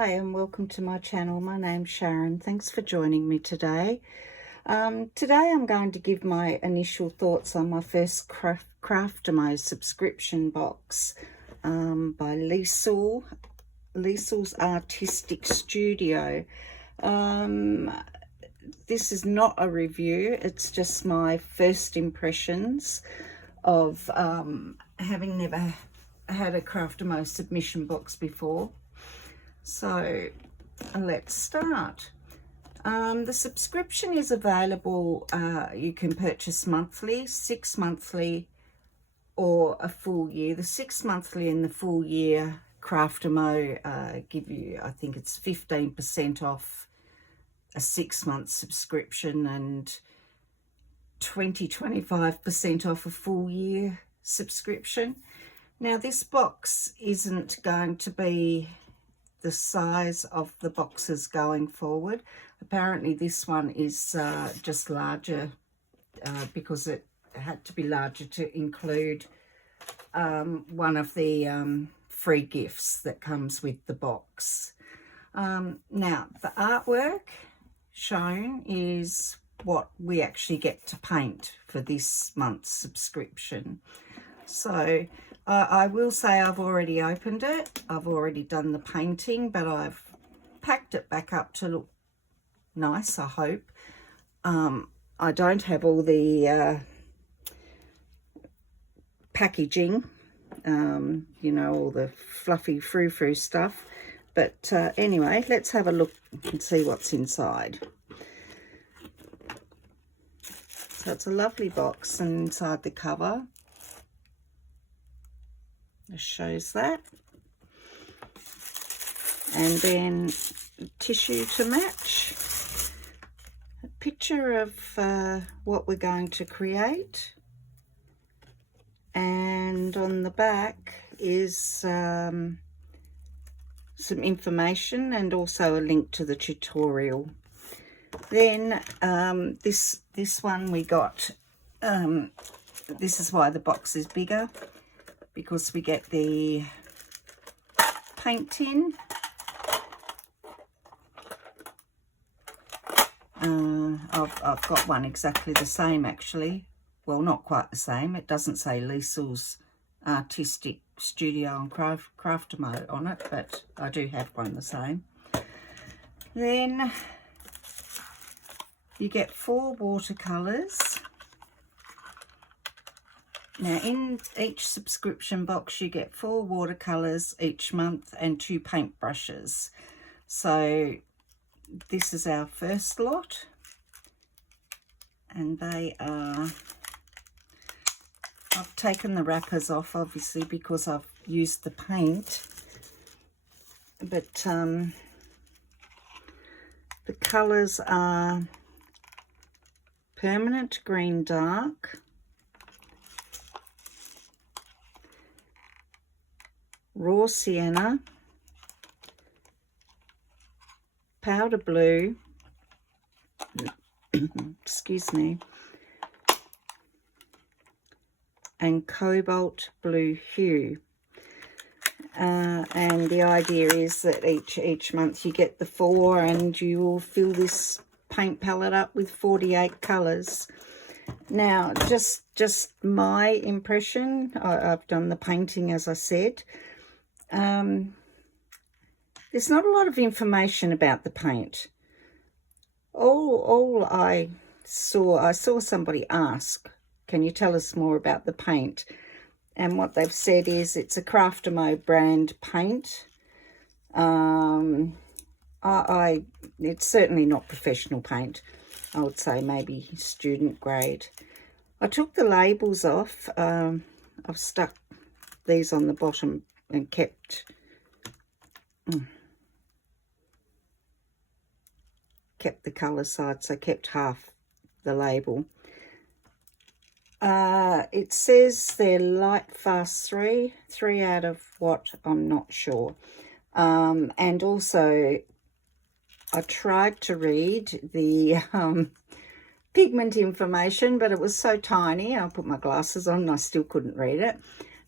Hi and welcome to my channel. My name's Sharon. Thanks for joining me today. Today I'm going to give my initial thoughts on my first Craftimo subscription box by Liesl's Artistic Studio. This is not a review, it's just my first impressions of having never had a Craftimo submission box before. So let's start. The subscription is available, you can purchase monthly, 6 monthly or a full year. The 6 monthly and the full year Craftimo give you, I think it's 15% off a 6-month subscription and 25% off a full year subscription. Now this box isn't going to be the size of the boxes going forward. Apparently this one is just larger because it had to be larger to include one of the free gifts that comes with the box. Now the artwork shown is what we actually get to paint for this month's subscription. So I will say I've already opened it. I've already done the painting, but I've packed it back up to look nice, I hope. I don't have all the packaging, you know, all the fluffy frou-frou stuff. But anyway, let's have a look and see what's inside. So it's a lovely box, and inside the cover it shows that, and then tissue to match, a picture of what we're going to create, and on the back is some information and also a link to the tutorial. Then this one we got, this is why the box is bigger, because we get the paint tin. I've got one exactly the same actually. Well, not quite the same. It doesn't say Liesl's Artistic Studio and Craftimo on it, but I do have one the same. Then you get 4 watercolours. Now in each subscription box you get 4 watercolours each month and 2 paint brushes. So this is our first lot, and they are, I've taken the wrappers off obviously because I've used the paint, but the colours are Permanent Green Dark, Raw Sienna, Powder Blue, excuse me, and Cobalt Blue Hue. And the idea is that each month you get the 4, and you will fill this paint palette up with 48 colours. Now just my impression, I've done the painting as I said. There's not a lot of information about the paint. All I saw somebody ask, can you tell us more about the paint? And what they've said is it's a Craftimo brand paint. It's certainly not professional paint. I would say maybe student grade. I took the labels off. I've stuck these on the bottom and kept the colour side, so kept half the label. It says they're light fast 3 out of what, I'm not sure. And also I tried to read the pigment information, but it was so tiny. I put my glasses on and I still couldn't read it.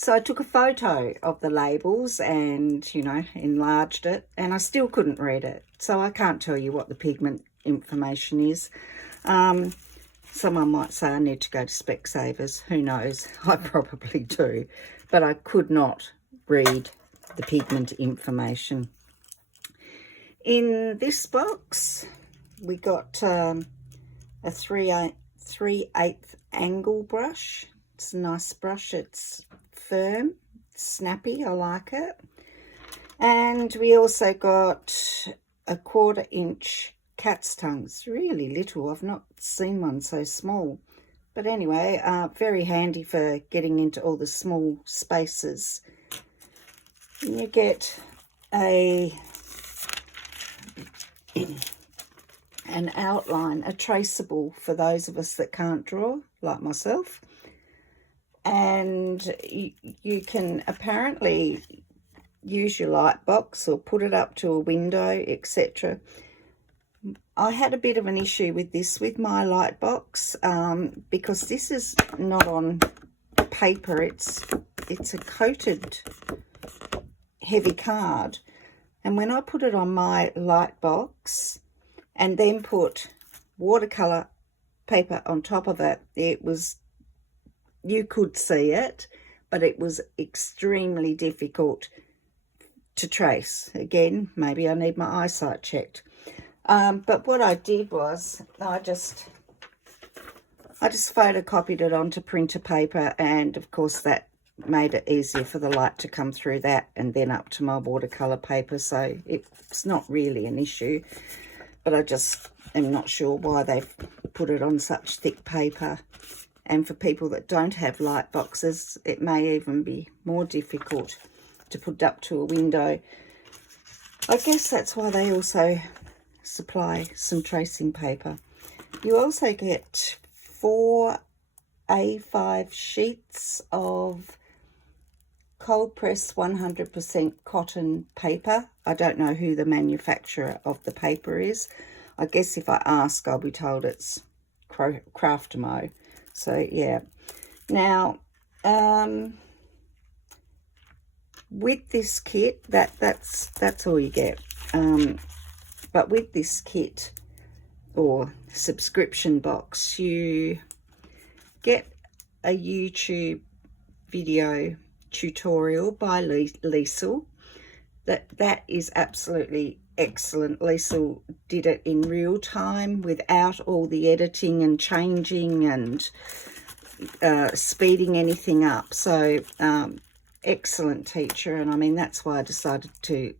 So I took a photo of the labels and, you know, enlarged it, and I still couldn't read it. So I can't tell you what the pigment information is. Someone might say I need to go to Specsavers. Who knows? I probably do. But I could not read the pigment information. In this box, we got a 3/8 angle brush. It's a nice brush. It's firm, snappy. I like it. And we also got a 1/4 inch cat's tongues. Really little. I've not seen one so small. But anyway, very handy for getting into all the small spaces. And you get an outline, a traceable for those of us that can't draw, like myself. And you can apparently use your light box or put it up to a window, etc. I had a bit of an issue with this with my light box because this is not on paper. It's a coated heavy card, and when I put it on my light box and then put watercolour paper on top of it, you could see it, but it was extremely difficult to trace. Again, maybe I need my eyesight checked. But what I did was I just photocopied it onto printer paper, and of course that made it easier for the light to come through that and then up to my watercolour paper. So it's not really an issue, but I just am not sure why they've put it on such thick paper. And for people that don't have light boxes, it may even be more difficult to put up to a window. I guess that's why they also supply some tracing paper. You also get 4 A5 sheets of cold press 100% cotton paper. I don't know who the manufacturer of the paper is. I guess if I ask, I'll be told it's Craftmo. So yeah. Now with this kit, that's all you get. But with this kit or subscription box, you get a YouTube video tutorial by Liesl. That is absolutely excellent. Liesl did it in real time without all the editing and changing and speeding anything up. So excellent teacher, and I mean that's why I decided to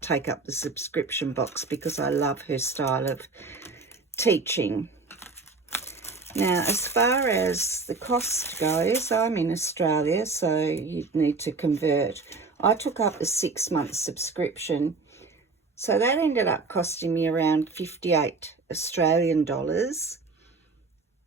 take up the subscription box, because I love her style of teaching. Now, as far as the cost goes, I'm in Australia, so you'd need to convert. I took up a 6-month subscription, so that ended up costing me around 58 Australian dollars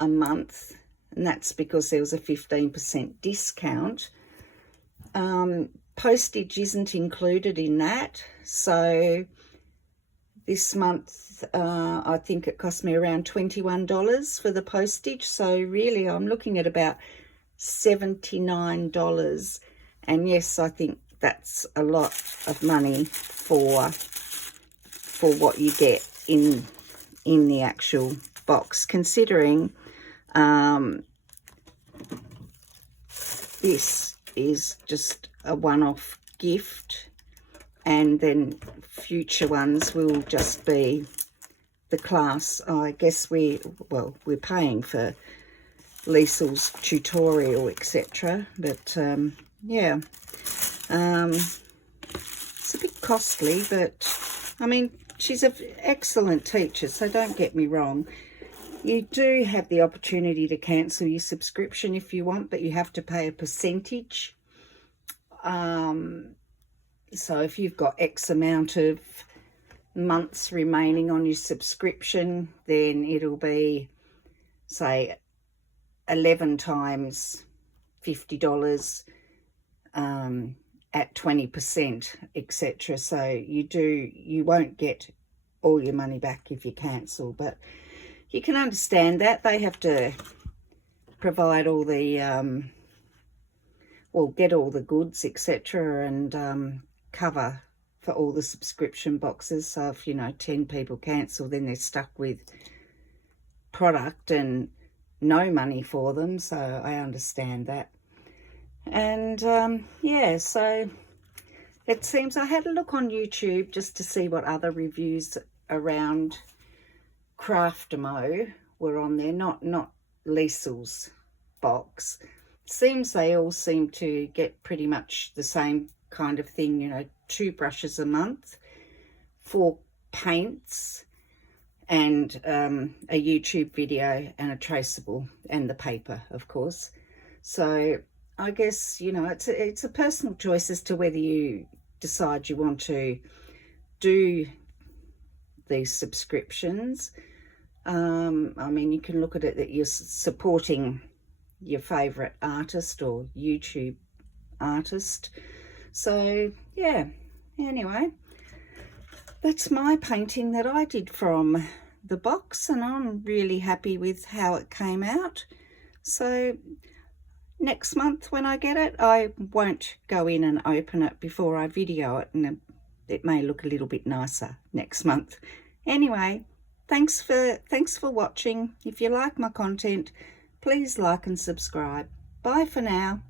a month, and that's because there was a 15% discount. Postage isn't included in that, so this month I think it cost me around $21 for the postage, so really I'm looking at about $79, and yes, I think that's a lot of money for what you get in the actual box, considering this is just a one-off gift, and then future ones will just be the class. I guess we're paying for Liesl's tutorial, etc. But yeah, it's a bit costly, but I mean, she's an excellent teacher, so don't get me wrong. You do have the opportunity to cancel your subscription if you want, but you have to pay a percentage. So if you've got X amount of months remaining on your subscription, then it'll be, say, 11 times $50 at 20%, etc. So you won't get all your money back if you cancel, but you can understand that they have to provide all well, get all the goods, etc., and cover for all the subscription boxes. So if, you know, 10 people cancel, then they're stuck with product and no money for them. So I understand that. And yeah, so it seems I had a look on YouTube just to see what other reviews around Craftamo were on there, not Liesel's box. Seems they all seem to get pretty much the same kind of thing, you know, 2 brushes a month, 4 paints, and a YouTube video and a traceable, and the paper, of course. So I guess, you know, it's a personal choice as to whether you decide you want to do these subscriptions. I mean, you can look at it that you're supporting your favorite artist or YouTube artist. So yeah, anyway, that's my painting that I did from the box, and I'm really happy with how it came out. So next month when I get it, I won't go in and open it before I video it, and it may look a little bit nicer next month. Anyway, thanks for watching. If you like my content, please like and subscribe. Bye for now.